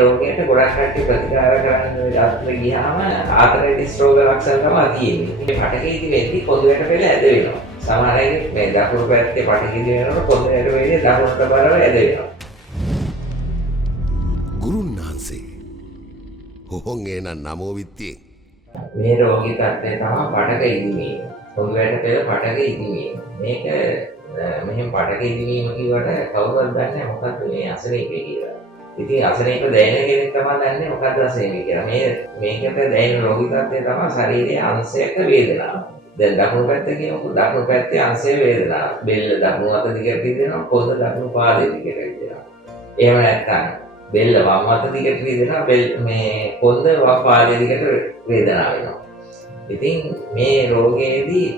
රෝගයට ගොඩක් කට්ටිය ප්‍රතිකාර කරන්න ඩාක්ටර් ගියාම ආතරයිටිස් රෝග ලක්ෂණ තමයි තියෙන්නේ. මේ පටකේදී වෙද්දී කොඳුයට පෙළ ඇද වෙනවා. සමහර අය මේ දකුණු පැත්තේ පටකේදී වෙනකොට කොඳුයට වෙන්නේ දකුණට බලව ඇද වෙනවා. ගුරුන්නාන්සේ හොහොන් එන නමෝ විත්තියෙන් මේ රෝගී තත්ත්වය තමයි පටක ඉදිමීම. කොඳුයට පෙළ පටක ඉදිමීම. මේක මෙහෙම පටක ඉදිමීම කිව්වට කවුරුත් දන්නේ මොකක්ද මේ අසනීපේ කියලා. ඉතින් අසනීප දැනෙන කෙනෙක් තමයි දන්නේ මොකක්ද අසනීප කියලා. මේකට දැනෙන රෝගී තත්ත්වය තමයි ශරීරයේ අංශයක වේදනාව. දැන් දකුණු පැත්තේ කියනකොට දකුණු පැත්තේ අංශයේ වේදනාව. බෙල්ල දකුණු අත දිගට රිදෙනවා, පොද දකුණු පාදයේ දිගට රිදෙනවා. එහෙම නැත්නම් බෙල්ල වම් අත දිගට රිදෙනවා, මේ පොද වම් පාදයේ දිගට වේදනාව වෙනවා. ඉතින් මේ රෝගයේදී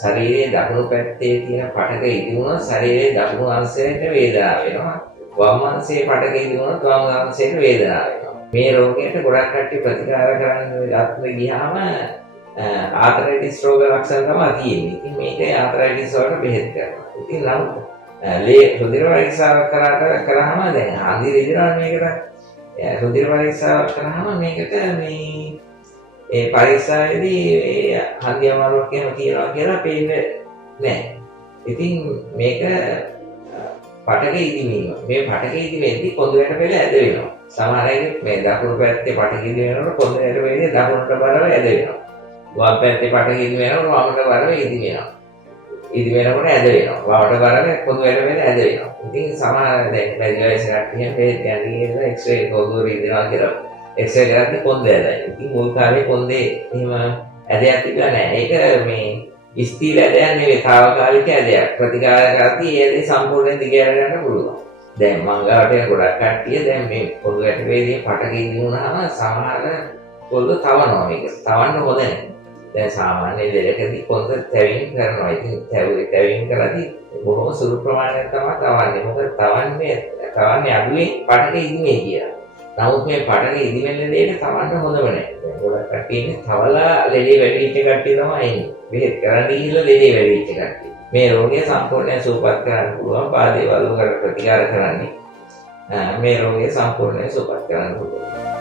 ශරීරයේ දකුණු පැත්තේ තියෙන පටක ඉදිවුණොත් ශරීරයේ දකුණු අංශයට වේදනාව වෙනවා. වම් අංශයේ පටක ඉදිවුණොත් වම් අංශයට වේදනාව වෙනවා. මේ රෝගයට ගොඩක් කට්ටිය ප්‍රතිකාර කරන්න ඩාක්ටර් ගියාම ආතරයිටිස් රෝග ලක්ෂණ තමයි තියෙන්නේ. ඉතින් මේක ආතරයිටිස් වලට බෙහෙත් කරනවා. ඉතින් නමුත් රුධිර පරීක්ෂාවක් කරාම දැන් හන්දි රිදෙනවා මේකට. රුධිර පරීක්ෂාවක් කරාම මේකට ඒ පරීක්ෂාවේදී ඒ හන්දි අමාරුවක් එහෙම තියෙනවා කියලා පේන්නේ නැහැ. ඉතින් මේක පටක ඉදිමීම. මේ පටක ඉදිමෙද්දී කොඳුයට පෙළ ඇද වෙනවා. සමහර අය මේ දකුණු පැත්තේ පටක ඉදිමෙනකොට කොඳුයට වෙන්නේ දකුණට බලව ඇද වෙනවා. වම් පැත්තේ පටක ඉදිමෙනකොට වමට බලව ඉදිමෙනවා. ඉදිමෙනකොට ඇද වෙනවා. වමට බලව කොඳුයට පෙළ ඇද වෙනවා. ඉතින් සමහර දැන් වැඩි වයස කට්ටිය මේ යන්නේ එක්ස්රේ කොඳුර ඉදිනවා කියලා. එක්ස්රේ කරද්දී කොන්ද ඇදයි. ඉතින් මුල් කාලේ කොන්දේ එහෙම ඇදයක් තිබුණා නෑ. ඒක මේ ස්ථීර ඇදයක් නෙවෙයි, తాවකාලික ඇදයක්. ප්‍රතිකාර කරද්දී ඒ ඇදේ සම්පූර්ණයෙන් දිගහැර ගන්න පුළුවන්. දැන් මංගලට ගොඩක් කට්ටිය දැන් මේ පොළු ඇට වේදී පටකින් දිනුනහම සමහර පොළු තවනවා මේක. තවන්න හොඳ නැහැ. දැන් සාමාන්‍ය දෙයකදී කොන්ද තැවීම කරනවා. ඉතින් තැවීම කරද්දී බොහොම සුළු ප්‍රමාණයක් තමයි තවන්නේ. මොකද තවන්නේ අඩුවෙන් පටක ඉදිමේ කියලා. නමුත් මේ පටක ඉදිමෙන්න දෙයට තවන්න හොඳම නැහැ. දැන් ගොඩක් කට්ටිය ඉන්නේ තවලා ලෙඩේ වැඩි වෙච්ච කට්ටිය තමයි ඉන්නේ. බෙහෙත් කරන්න ගිහිල්ලා ලෙඩේ වැඩි වෙච්ච කට්ටිය. මේ රෝගය සම්පූර්ණයෙන් සුවපත් කරන්න පුළුවන්. පාදේ වලුවකට ප්‍රතිකාර කරන්නේ මේ රෝගය සම්පූර්ණයෙන් සුවපත් කරන්න පුළුවන්.